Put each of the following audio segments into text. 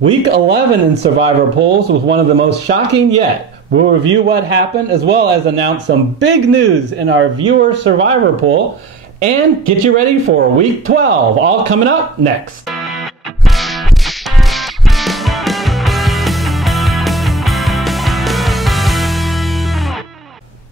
Week 11 in Survivor Polls was one of the most shocking yet. We'll review what happened as well as announce some big news in our viewer Survivor Poll and get you ready for Week 12, all coming up next.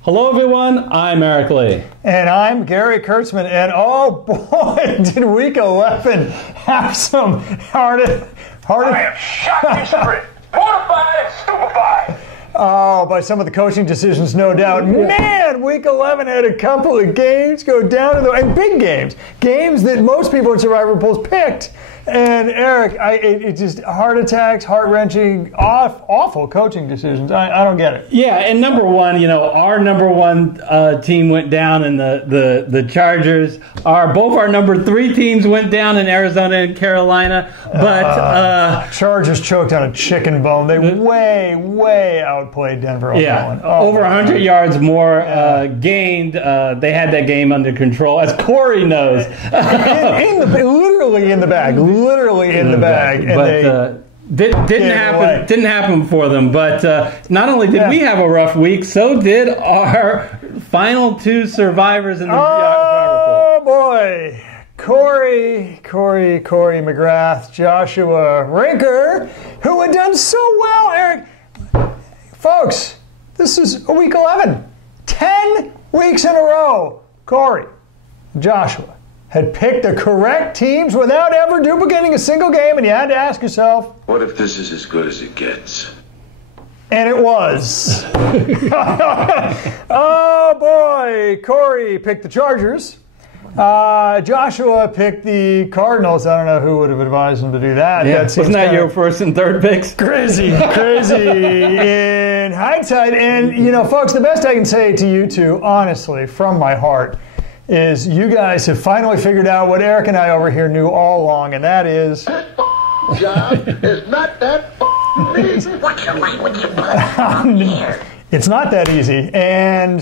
Hello everyone, I'm Eric Lee. And I'm Gary Kurtzman, and oh boy, did Week 11 have some hard... I am shocked, disparate, mortified, and stupefied. Oh, by some of the coaching decisions, no doubt. Man, Week 11 had a couple of games go down to the... And big games. Games that most people in Survivor Polls picked. And Eric, it just heart attacks, heart-wrenching, awful coaching decisions. I don't get it. Yeah, and number one, our number one team went down in the Chargers. Both our number three teams went down in Arizona and Carolina. But Chargers choked on a chicken bone. They way outplayed Denver on that one. Over 100 yards more gained. They had that game under control, as Corey knows. Literally in the bag. Literally in the bag. And didn't happen for them. But not only did we have a rough week, so did our final two survivors in the Survivor Poll. Oh boy. Corey McGrath, Joshua Rinker, who had done so well, Eric. Folks, this is a Week 11. 10 weeks in a row. Corey, Joshua had picked the correct teams without ever duplicating a single game, and you had to ask yourself, what if this is as good as it gets? And it was. Oh boy, Corey picked the Chargers. Joshua picked the Cardinals. I don't know who would have advised him to do that. Yeah. Wasn't that your first and third picks? Crazy in hindsight. And, folks, the best I can say to you two, honestly, from my heart, is you guys have finally figured out what Eric and I over here knew all along, and that is... That job is not that easy. What's your language you put here? It's not that easy. And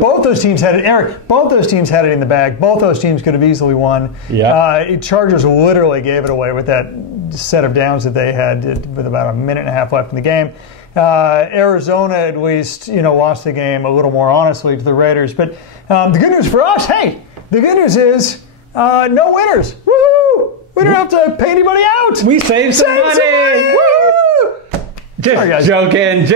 both those teams had it, Eric, both those teams had it in the bag. Both those teams could have easily won. Yeah. Chargers literally gave it away with that set of downs that they had with about a minute and a half left in the game. Arizona, at least, lost the game a little more honestly to the Raiders. But the good news for us, the good news is no winners. Woo! We don't have to pay anybody out. We saved some money. Woo! Just joking.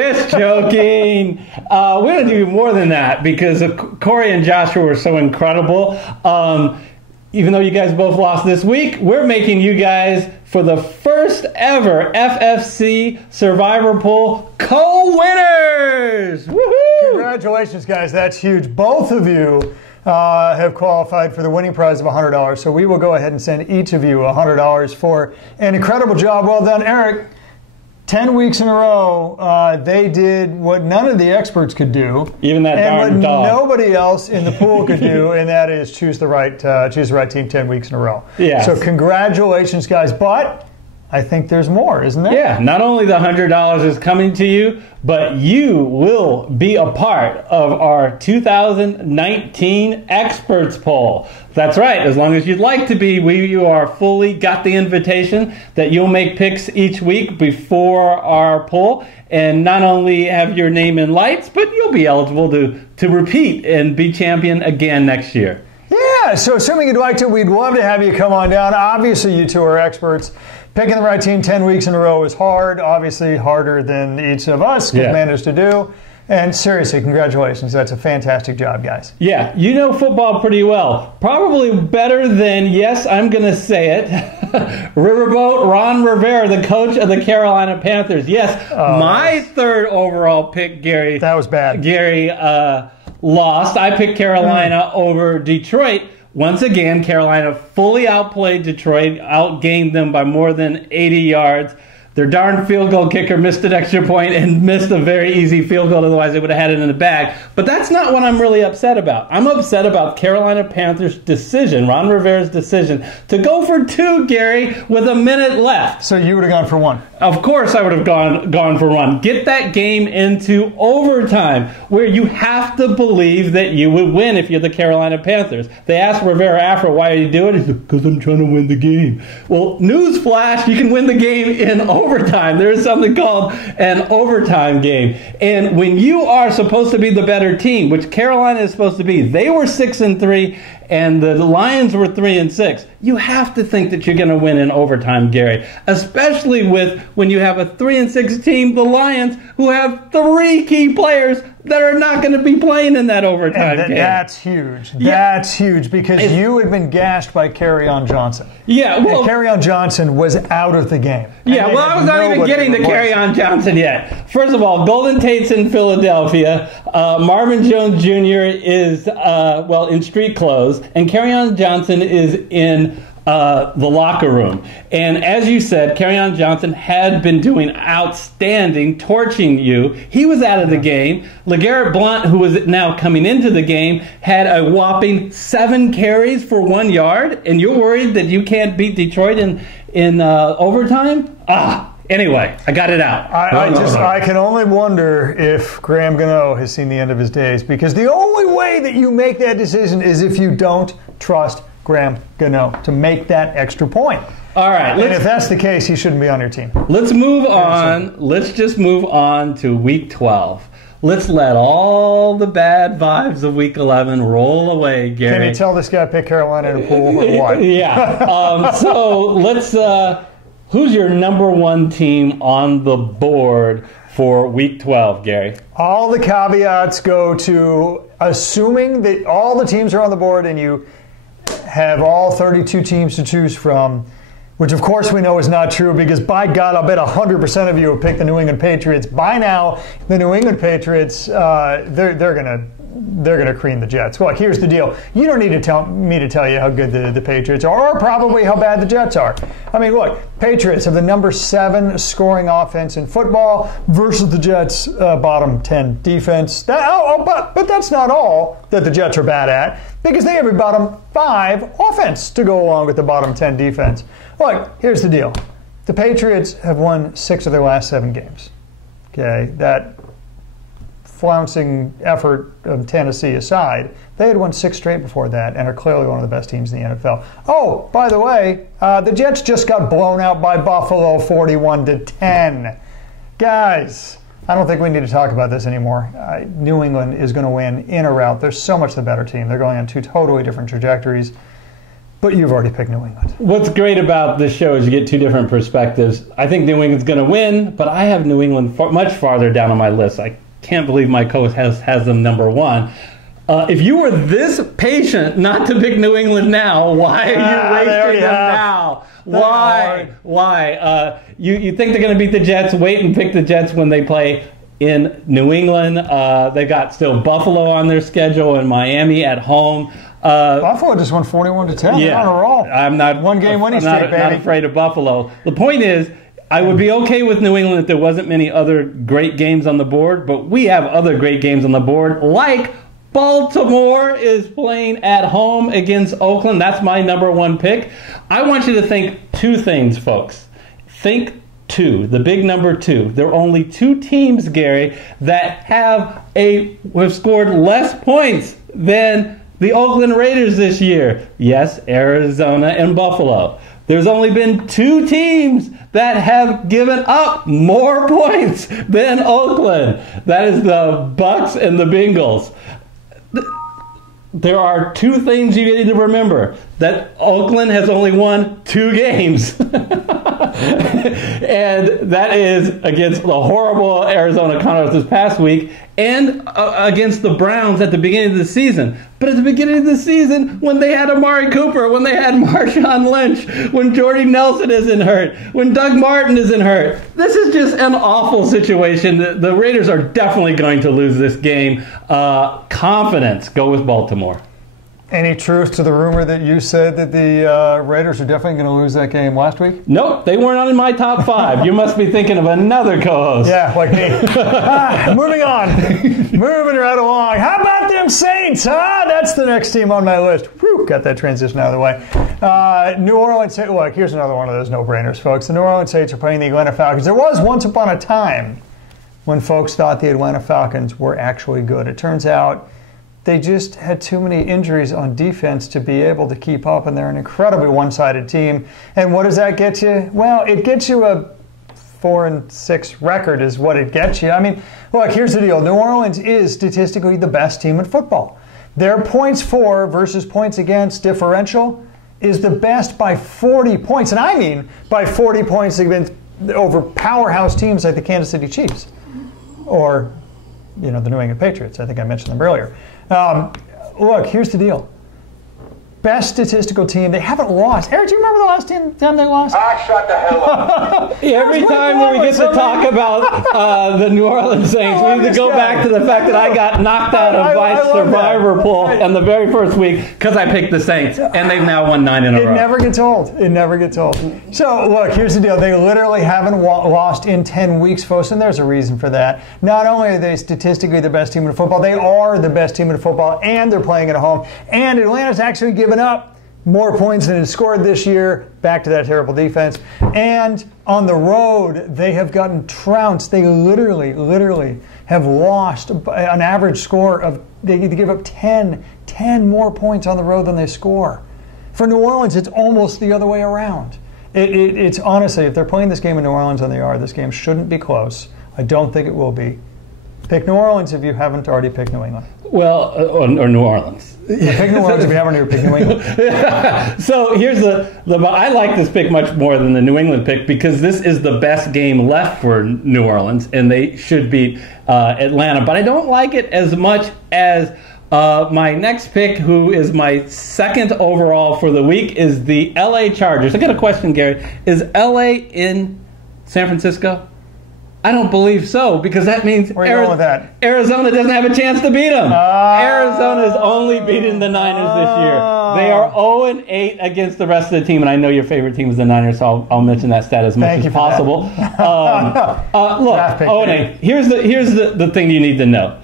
We're going to do more than that because Corey and Joshua were so incredible. Even though you guys both lost this week, we're making you guys, for the first ever FFC Survivor Poll, co-winners! Woohoo! Congratulations, guys. That's huge. Both of you have qualified for the winning prize of $100. So we will go ahead and send each of you $100 for an incredible job. Well done, Eric. 10 weeks in a row, they did what none of the experts could do, even that and darn dog. Nobody else in the pool could do, and that is choose the right team 10 weeks in a row. Yeah. So congratulations, guys. But I think there's more, isn't there? Yeah. Not only the $100 is coming to you, but you will be a part of our 2019 Experts Poll. That's right. As long as you'd like to be, you are fully got the invitation that you'll make picks each week before our poll, and not only have your name in lights, but you'll be eligible to repeat and be champion again next year. Yeah. So assuming you'd like to, we'd love to have you come on down. Obviously, you two are experts. Picking the right team 10 weeks in a row is hard, obviously harder than each of us could manage to do. And seriously, congratulations. That's a fantastic job, guys. Yeah, you know football pretty well. Probably better than, yes, I'm going to say it, Riverboat Ron Rivera, the coach of the Carolina Panthers. Yes, my third overall pick, Gary. That was bad. Gary lost. I picked Carolina over Detroit. Once again, Carolina fully outplayed Detroit, outgained them by more than 80 yards. Their darn field goal kicker missed an extra point and missed a very easy field goal. Otherwise, they would have had it in the bag. But that's not what I'm really upset about. I'm upset about Carolina Panthers' decision, Ron Rivera's decision, to go for two, Gary, with a minute left. So you would have gone for one? Of course I would have gone for one. Get that game into overtime, where you have to believe that you would win if you're the Carolina Panthers. They asked Rivera after, why are you doing it? He said, because I'm trying to win the game. Well, newsflash, you can win the game in overtime. overtime. There is something called an overtime game. And when you are supposed to be the better team, which Carolina is supposed to be, they were 6-3 and the Lions were 3-6. You have to think that you're going to win in overtime, Gary, especially with when you have a 3-6 team, the Lions, who have 3 key players that are not going to be playing in that overtime game. That's huge. That's huge because you had been gashed by Kerryon Johnson. Yeah, well, and Kerryon Johnson was out of the game. Yeah, well, I was not even getting to Kerryon Johnson yet. First of all, Golden Tate's in Philadelphia. Marvin Jones Jr. is, in street clothes, and Kerryon Johnson is in the locker room. And as you said, Kerryon Johnson had been doing outstanding, torching you. He was out of the game. LeGarrette Blount, who was now coming into the game, had a whopping 7 carries for 1 yard. And you're worried that you can't beat Detroit in overtime? Anyway, I got it out. I can only wonder if Graham Gano has seen the end of his days, because the only way that you make that decision is if you don't trust Graham Gano to make that extra point. All right. And if that's the case, he shouldn't be on your team. Let's move on. Let's just move on to Week 12. Let's let all the bad vibes of Week 11 roll away, Gary. Can you tell this guy picked Carolina in a pool or what? Yeah. So let's... who's your number 1 team on the board for Week 12, Gary? All the caveats go to assuming that all the teams are on the board and you have all 32 teams to choose from, which of course we know is not true, because by God, I'll bet 100% of you have picked the New England Patriots. By now, the New England Patriots, they're gonna cream the Jets. Well, here's the deal. You don't need to tell you how good the Patriots are, or probably how bad the Jets are. I mean, look, Patriots have the number 7 scoring offense in football versus the Jets' bottom 10 defense. But that's not all that the Jets are bad at, because they have a bottom 5 offense to go along with the bottom 10 defense. Look, here's the deal. The Patriots have won 6 of their last 7 games. Okay, that flouncing effort of Tennessee aside, they had won 6 straight before that and are clearly one of the best teams in the NFL. Oh, by the way, the Jets just got blown out by Buffalo 41-10. Guys, I don't think we need to talk about this anymore. New England is going to win in or out. They're so much the better team. They're going on 2 totally different trajectories. But you've already picked New England. What's great about this show is you get 2 different perspectives. I think New England's going to win, but I have New England much farther down on my list. I can't believe my coach has them number 1. If you were this patient not to pick New England now, why are you wasting them now? Why? You think they're going to beat the Jets? Wait and pick the Jets when they play in New England. They got still Buffalo on their schedule and Miami at home. Buffalo just won 41-10. Yeah, they're on a roll. I'm not one game winning streak, baby. I'm not afraid of Buffalo. The point is, I would be okay with New England if there wasn't many other great games on the board, but we have other great games on the board, like Baltimore is playing at home against Oakland. That's my number 1 pick. I want you to think 2 things, folks. Think 2, the big number 2. There are only 2 teams, Gary, that have scored less points than the Oakland Raiders this year. Yes, Arizona and Buffalo. There's only been 2 teams that have given up more points than Oakland. That is the Bucks and the Bengals. There are 2 things you need to remember. That Oakland has only won 2 games. And that is against the horrible Arizona Cardinals this past week and against the Browns at the beginning of the season. But at the beginning of the season, when they had Amari Cooper, when they had Marshawn Lynch, when Jordy Nelson isn't hurt, when Doug Martin isn't hurt, this is just an awful situation. The Raiders are definitely going to lose this game. Confidence, go with Baltimore. Any truth to the rumor that you said that the Raiders are definitely going to lose that game last week? Nope, they weren't in my top 5. You must be thinking of another co-host. Yeah, like me. Moving on. Moving right along. How about them Saints? That's the next team on my list. Whew, got that transition out of the way. New Orleans Saints. Look, here's another one of those no-brainers, folks. The New Orleans Saints are playing the Atlanta Falcons. There was once upon a time when folks thought the Atlanta Falcons were actually good. It turns out they just had too many injuries on defense to be able to keep up, and they're an incredibly one-sided team. And what does that get you? Well, it gets you a 4-6 record is what it gets you. I mean, look, here's the deal. New Orleans is statistically the best team in football. Their points for versus points against differential is the best by 40 points. And I mean by 40 points against over powerhouse teams like the Kansas City Chiefs or, the New England Patriots. I think I mentioned them earlier. Look, here's the deal. Best statistical team. They haven't lost. Eric, do you remember the last time they lost? Shut the hell up. Every time that we get to talk about the New Orleans Saints, we need to go back to the fact that I got knocked out of my Survivor Pool in the very first week because I picked the Saints, and they've now won 9 in a row. It never gets old. It never gets old. So, look, here's the deal. They literally haven't lost in 10 weeks, folks, and there's a reason for that. Not only are they statistically the best team in football, they are the best team in football, and they're playing at home. And Atlanta's actually given up more points than it scored this year, back to that terrible defense. And on the road, they have gotten trounced. They literally have lost an average score of, they give up 10 more points on the road than they score. For New Orleans, it's almost the other way around. It's honestly, if they're playing this game in New Orleans and they are, this game shouldn't be close. I don't think it will be. Pick New Orleans if you haven't already picked New England. Well, or New Orleans. Pick New Orleans if you haven't already picked New England. So here's I like this pick much more than the New England pick because this is the best game left for New Orleans, and they should beat Atlanta. But I don't like it as much as my next pick, who is my second overall for the week, is the LA Chargers. I got a question, Gary. Is LA in San Francisco? I don't believe so, because that means Where are you going with that? Arizona doesn't have a chance to beat them. Arizona's only beaten the Niners this year. They are 0-8 against the rest of the team, and I know your favorite team is the Niners, so I'll mention that stat as much as possible. Look, 0-8. Here's the thing you need to know.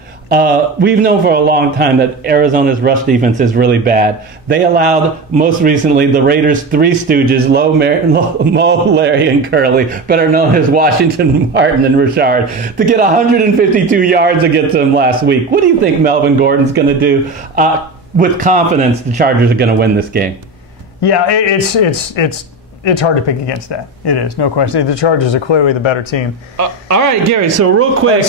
We've known for a long time that Arizona's rush defense is really bad. They allowed, most recently, the Raiders' three stooges, Mo, Larry, and Curly, better known as Washington, Martin, and Richard, to get 152 yards against them last week. What do you think Melvin Gordon's going to do? With confidence, the Chargers are going to win this game. Yeah, it's hard to pick against that. It is, no question. The Chargers are clearly the better team. All right, Gary, so real quick,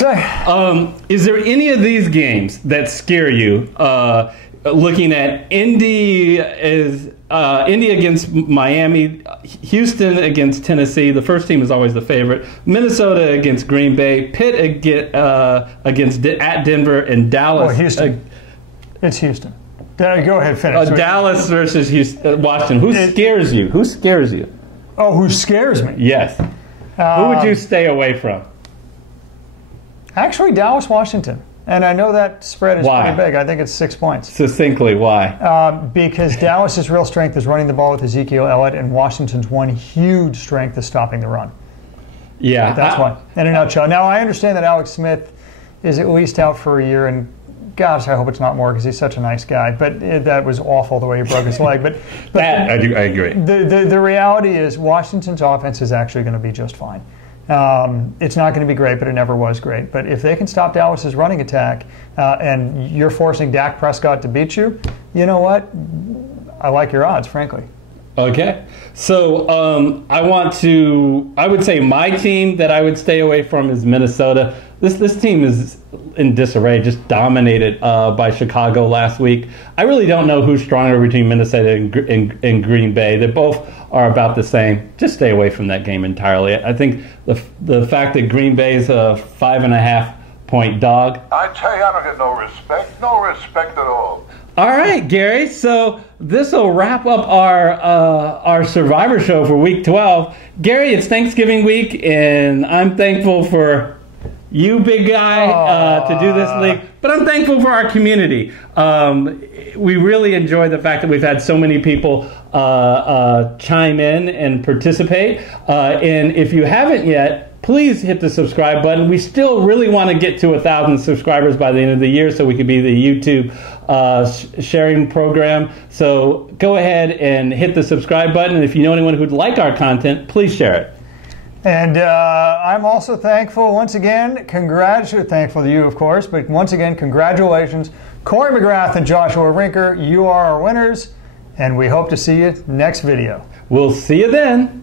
is there any of these games that scare you? Looking at Indy against Miami, Houston against Tennessee. The first team is always the favorite. Minnesota against Green Bay, Pitt against at Denver, and Dallas. Well, Houston. It's Houston. Go ahead, finish. Dallas versus Houston, Washington. Who scares you? Who scares you? Oh, who scares me? Yes. Who would you stay away from? Actually, Dallas, Washington. And I know that spread is pretty big. I think it's 6 points. Succinctly, why? Because Dallas's real strength is running the ball with Ezekiel Elliott, and Washington's one huge strength is stopping the run. Yeah. That's why, in a nutshell. Now, I understand that Alex Smith is at least out for a year, and gosh, I hope it's not more because he's such a nice guy. But that was awful the way he broke his leg. But I agree. The reality is Washington's offense is actually going to be just fine. It's not going to be great, but it never was great. But if they can stop Dallas's running attack and you're forcing Dak Prescott to beat you, you know what? I like your odds, frankly. Okay. So I would say my team that I would stay away from is Minnesota. This team is in disarray, just dominated by Chicago last week. I really don't know who's stronger between Minnesota and Green Bay. They both are about the same. Just stay away from that game entirely. I think the fact that Green Bay is a 5.5 point dog. I tell you, I don't get no respect at all. All right, Gary. So this will wrap up our Survivor show for week 12. Gary, it's Thanksgiving week, and I'm thankful for you, big guy, to do this league. But I'm thankful for our community. We really enjoy the fact that we've had so many people chime in and participate. And if you haven't yet, please hit the subscribe button. We still really want to get to 1,000 subscribers by the end of the year so we can be the YouTube sharing program. So go ahead and hit the subscribe button. And if you know anyone who'd like our content, please share it. And I'm also thankful, once again, thankful to you, of course, but once again, congratulations. Corey McGrath and Joshua Rinker, you are our winners, and we hope to see you next video. We'll see you then.